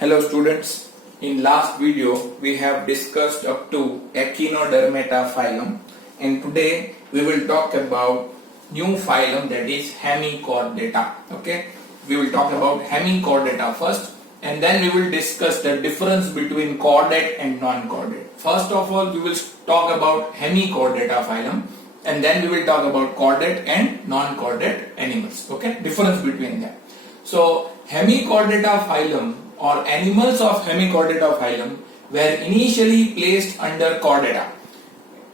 Hello students, in last video we have discussed up to Echinodermata phylum, and today we will talk about new phylum, that is Hemichordata. Okay, we will talk about Hemichordata first, and then we will discuss the difference between chordate and non-chordate. First of all, we will talk about Hemichordata phylum, and then we will talk about chordate and non-chordate animals. Okay, difference between them. So Hemichordata phylum or animals of Hemichordata phylum were initially placed under chordata.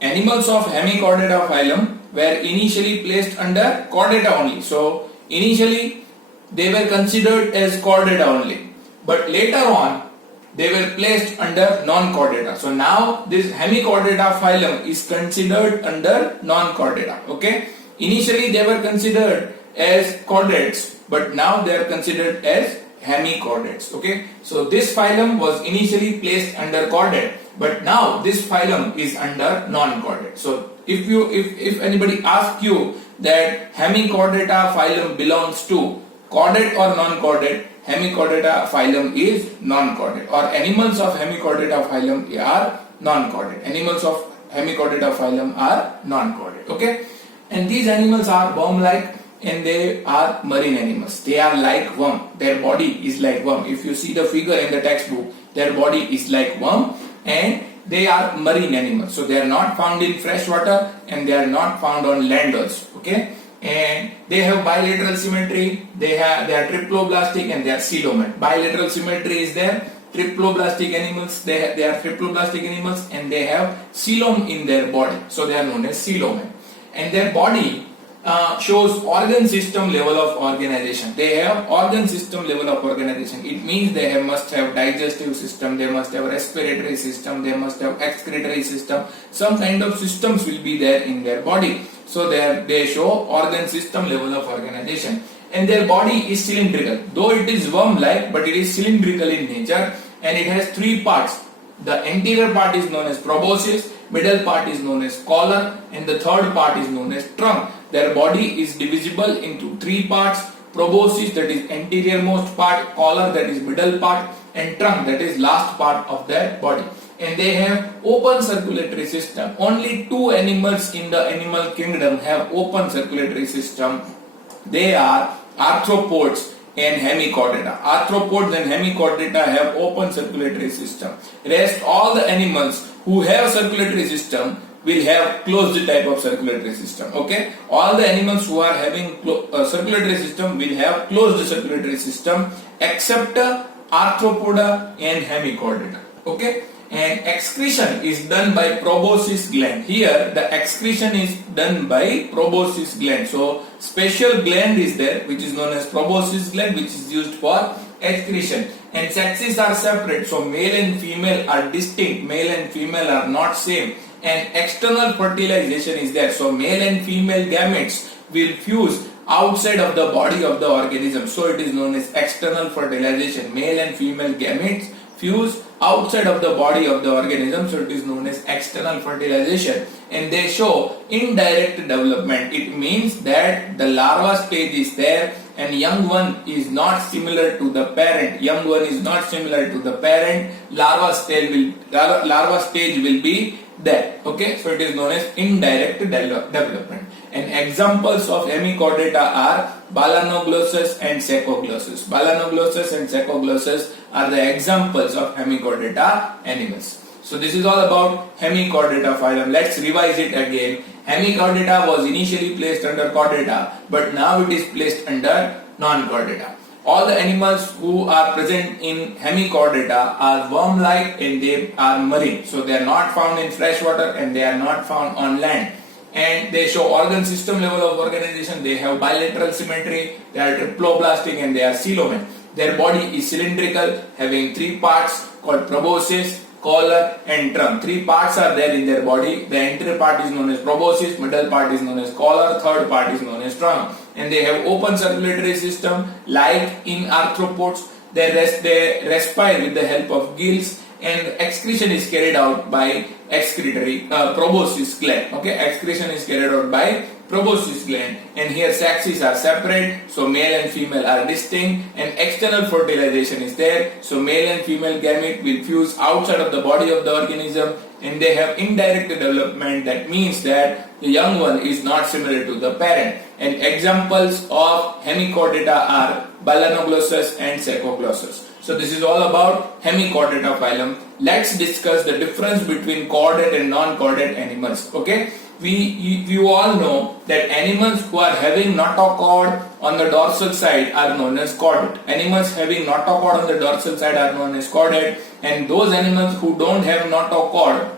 Animals of Hemichordata phylum were initially placed under chordata only. So initially they were considered as chordata only, but later on they were placed under non-chordata. So now this Hemichordata phylum is considered under non-chordata. Okay, initially they were considered as chordates, but now they are considered as hemichordates. Okay, so this phylum was initially placed under chordate, but now this phylum is under non-chordate. So if anybody asks you that Hemichordata phylum belongs to chordate or non-chordate, Hemichordata phylum is non-chordate, or animals of Hemichordata phylum are non-chordate. Animals of Hemichordata phylum are non-chordate. Okay, and these animals are worm-like, and they are marine animals. They are like worm. Their body is like worm. If you see the figure in the textbook, their body is like worm, and they are marine animals. So they are not found in fresh water, and they are not found on land also. Okay, and they have bilateral symmetry. They are triploblastic, and they are coelomate. Bilateral symmetry is there. Triploblastic animals, they are triploblastic animals, and they have coelom in their body. So they are known as coelomate, and their body shows organ system level of organization. They have organ system level of organization. It means they must have digestive system, they must have respiratory system, they must have excretory system. Some kind of systems will be there in their body. So they show organ system level of organization. And their body is cylindrical. Though it is worm-like, but it is cylindrical in nature, and it has three parts. The anterior part is known as proboscis, middle part is known as collar, and the third part is known as trunk. Their body is divisible into three parts: proboscis, that is anterior most part; collar, that is middle part; and trunk, that is last part of their body. And they have open circulatory system. Only two animals in the animal kingdom have open circulatory system. They are arthropods and Hemichordata. Arthropods and Hemichordata have open circulatory system. Rest all the animals who have circulatory system will have closed type of circulatory system. Okay, all the animals who are having circulatory system will have closed circulatory system except arthropoda and Hemichordata. Okay, and excretion is done by proboscis gland. Here the excretion is done by proboscis gland. So special gland is there which is known as proboscis gland, which is used for excretion. And sexes are separate, so male and female are distinct. Male and female are not same. And external fertilization is there, so male and female gametes will fuse outside of the body of the organism. So it is known as external fertilization. Male and female gametes fuse outside of the body of the organism, so it is known as external fertilization. And they show indirect development. It means that the larva stage is there, and young one is not similar to the parent. Young one is not similar to the parent. Larva stage will be there. Okay, so it is known as indirect development. And examples of Hemichordata are Balanoglossus and Secoglossus. Balanoglossus and Secoglossus are the examples of Hemichordata animals. So this is all about Hemichordata phylum. Let's revise it again. Hemichordata was initially placed under chordata, but now it is placed under non-chordata. All the animals who are present in Hemichordata are worm-like, and they are marine. So they are not found in fresh water, and they are not found on land. And they show organ system level of organization. They have bilateral symmetry, they are triploblastic, and they are coelomate. Their body is cylindrical, having three parts called proboscis, collar, and trunk. Three parts are there in their body. The anterior part is known as proboscis, middle part is known as collar, third part is known as trunk. And they have open circulatory system like in arthropods. They respire with the help of gills, and excretion is carried out by excretory proboscis gland. Okay, excretion is carried out by proboscis gland, and here sexes are separate, so male and female are distinct, and external fertilization is there, so male and female gamete will fuse outside of the body of the organism, and they have indirect development. That means that the young one is not similar to the parent. And examples of hemichordata are balanoglossus and saccoglossus. So this is all about hemichordata phylum. Let's discuss the difference between chordate and non-chordate animals. Okay, you all know that animals who are having notochord on the dorsal side are known as chordate. Animals having notochord on the dorsal side are known as chordate, and those animals who don't have notochord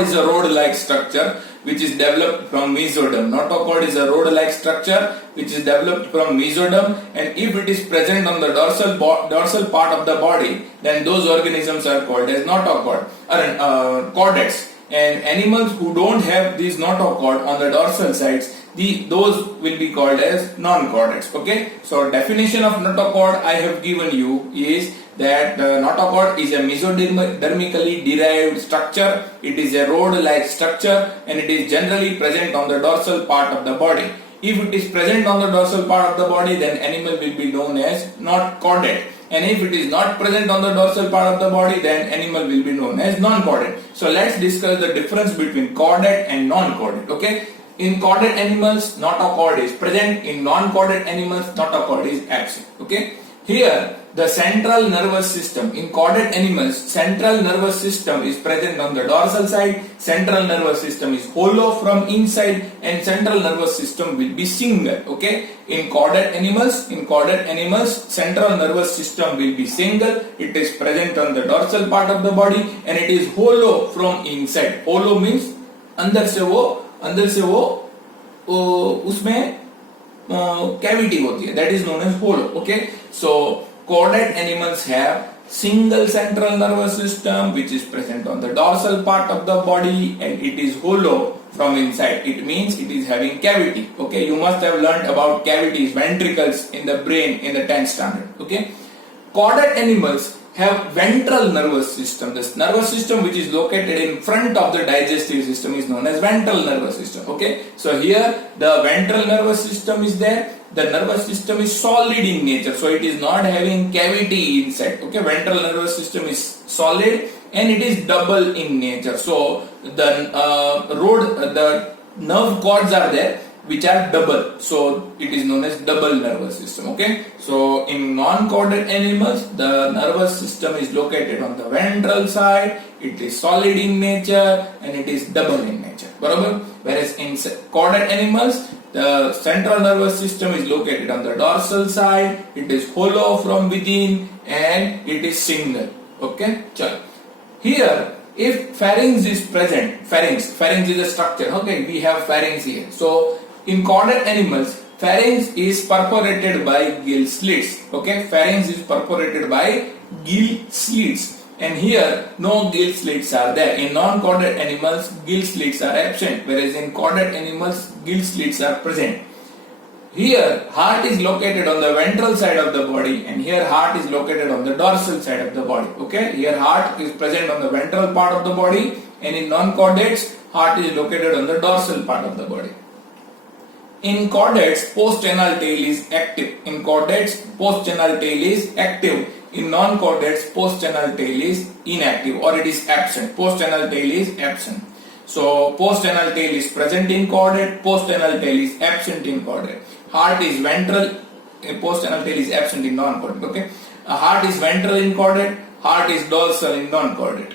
is a rod-like structure which is developed from mesoderm. Notochord is a rod-like structure which is developed from mesoderm, and if it is present on the dorsal part of the body, then those organisms are called as notochord or chordates. And animals who don't have these notochord on the dorsal sides, those will be called as non-chordates. Okay, so definition of notochord I have given you is that notochord is a mesodermically derived structure. It is a rod-like structure, and it is generally present on the dorsal part of the body. If it is present on the dorsal part of the body, then animal will be known as not chordate. And if it is not present on the dorsal part of the body, then animal will be known as non-chordate. So let's discuss the difference between chordate and non-chordate. Okay, in chordate animals, notochord is present. In non-chordate animals, notochord is absent. Okay, here the central nervous system in chordate animals, central nervous system is present on the dorsal side. Central nervous system is hollow from inside, and central nervous system will be single. Okay, in chordate animals, central nervous system will be single. It is present on the dorsal part of the body, and it is hollow from inside. Hollow means अंदर से वो उसमें cavity होती है, that is known as hollow. Okay, so chordate animals have single central nervous system which is present on the dorsal part of the body, and it is hollow from inside. It means it is having cavity. Okay, you must have learned about cavities, ventricles in the brain in the 10th standard. Okay, chordate animals have ventral nervous system. This nervous system which is located in front of the digestive system is known as ventral nervous system. Okay, so here the ventral nervous system is there. The nervous system is solid in nature, so it is not having cavity inside. Okay, ventral nervous system is solid and it is double in nature. So the nerve cords are there which are double, so it is known as double nervous system. Okay, so in non-chordate animals, the nervous system is located on the ventral side, it is solid in nature and it is double in nature. Barabar? Whereas in chordate animals, the central nervous system is located on the dorsal side, it is hollow from within and it is single. Okay, chal. Here if pharynx is present, pharynx is a structure. Okay, we have pharynx here. So in chordate animals, pharynx is perforated by gill slits. Okay, pharynx is perforated by gill slits, and here no gill slits are there. In non-chordate animals, gill slits are absent, whereas in chordate animals, gill slits are present. Here heart is located on the ventral side of the body, and here heart is located on the dorsal side of the body. Okay, here heart is present on the ventral part of the body, and in non-chordates, heart is located on the dorsal part of the body. In chordates, post-anal tail is active. In chordates, post-anal tail is active. In non-chordates, post-anal tail is inactive, or it is absent. Post-anal tail is absent. So post-anal tail is present in chordate, post-anal tail is absent in chordate. Heart is ventral, post-anal tail is absent in non-chordate. Okay, heart is ventral in chordate, heart is dorsal in non-chordate.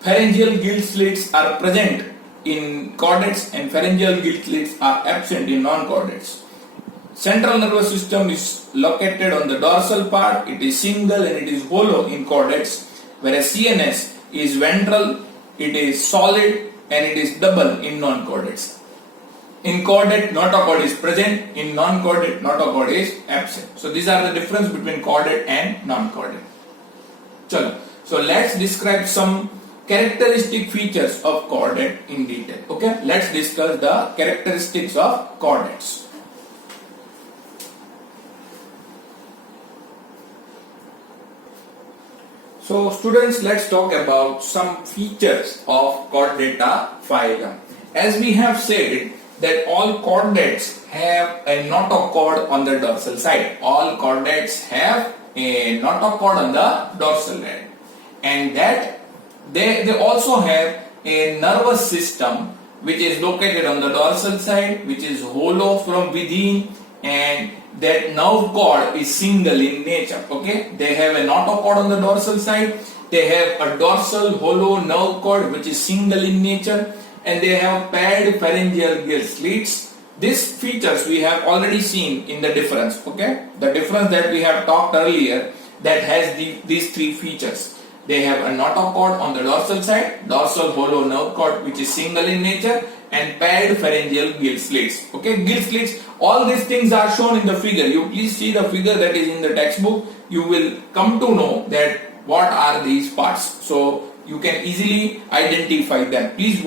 Pharyngeal gill slits are present in chordates and pharyngeal gill slits are absent in non-chordates. Central nervous system is located on the dorsal part, it is single and it is hollow in chordates, whereas CNS is ventral, it is solid and it is double in non-chordates. In chordate, notochord is present, in non-chordate, notochord is absent. So these are the difference between chordate and non-chordate. Chalo. So let's describe some characteristic features of chordate in detail. Okay, let's discuss the characteristics of chordates. So students, let's talk about some features of chordata phylum. As we have said that all chordates have a notochord on the dorsal side. All chordates have a notochord on the dorsal side, and that they also have a nervous system which is located on the dorsal side, which is hollow from within, and that nerve cord is single in nature. Okay, they have a notochord on the dorsal side, they have a dorsal hollow nerve cord which is single in nature, and they have paired pharyngeal gill slits. These features we have already seen in the difference. Okay, the difference that we have talked earlier, that has these three features. They have a notochord on the dorsal side, dorsal hollow nerve cord which is single in nature, and paired pharyngeal gill slits. Okay, gill slits, all these things are shown in the figure. You please see the figure that is in the textbook. You will come to know that what are these parts. So you can easily identify them. Please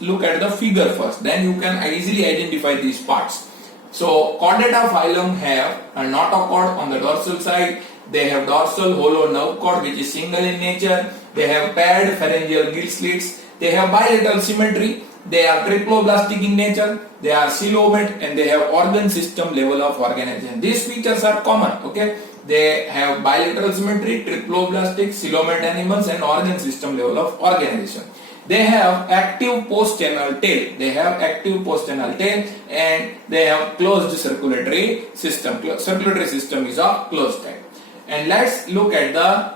look at the figure first, then you can easily identify these parts. So chordata phylum have a notochord on the dorsal side. They have dorsal hollow nerve cord which is single in nature. They have paired pharyngeal gill slits. They have bilateral symmetry. They are triploblastic in nature. They are coelomate, and they have organ system level of organization. These features are common. Okay, they have bilateral symmetry, triploblastic, coelomate animals, and organ system level of organization. They have active poststernal tail. They have active poststernal tail, and they have closed circulatory system. Circulatory system is of closed type. And let's look at the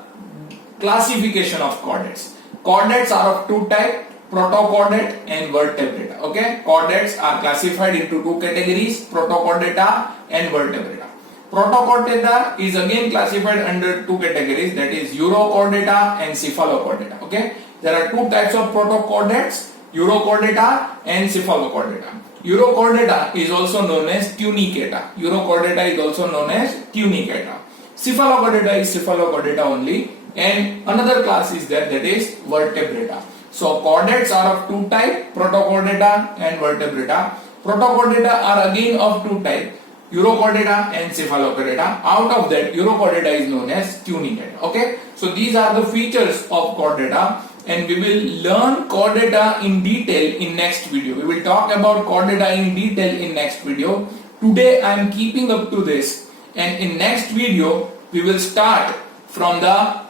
classification of chordates. Chordates are of two types, protochordate and vertebrata. Okay, chordates are classified into two categories, protochordata and vertebrata. Protochordata is again classified under two categories, that is urochordata and cephalochordata. Okay, there are two types of protochordates, urochordata and cephalochordata. Urochordata is also known as tunicata. Urochordata is also known as tunicata. Cephalochordata is cephalochordata only, and another class is there, that is vertebrata. So chordates are of two types, protochordata and vertebrata. Protochordata are again of two types, urochordata and cephalochordata. Out of that, urochordata is known as tunicata. Okay, so these are the features of chordata, and we will learn chordata in detail in next video. We will talk about chordata in detail in next video. Today I am keeping up to this, and in next video we will start from the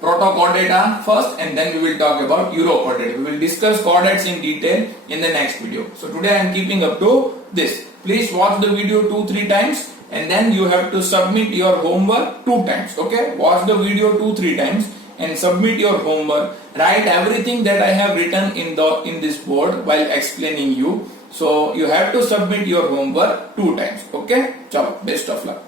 protochordata first, and then we will talk about urochordata. We will discuss chordates in detail in the next video. So today I am keeping up to this. Please watch the video 2-3 times, and then you have to submit your homework 2 times. Okay, watch the video 2-3 times and submit your homework. Write everything that I have written in this board while explaining you. So you have to submit your homework 2 times. Okay, chalo, best of luck.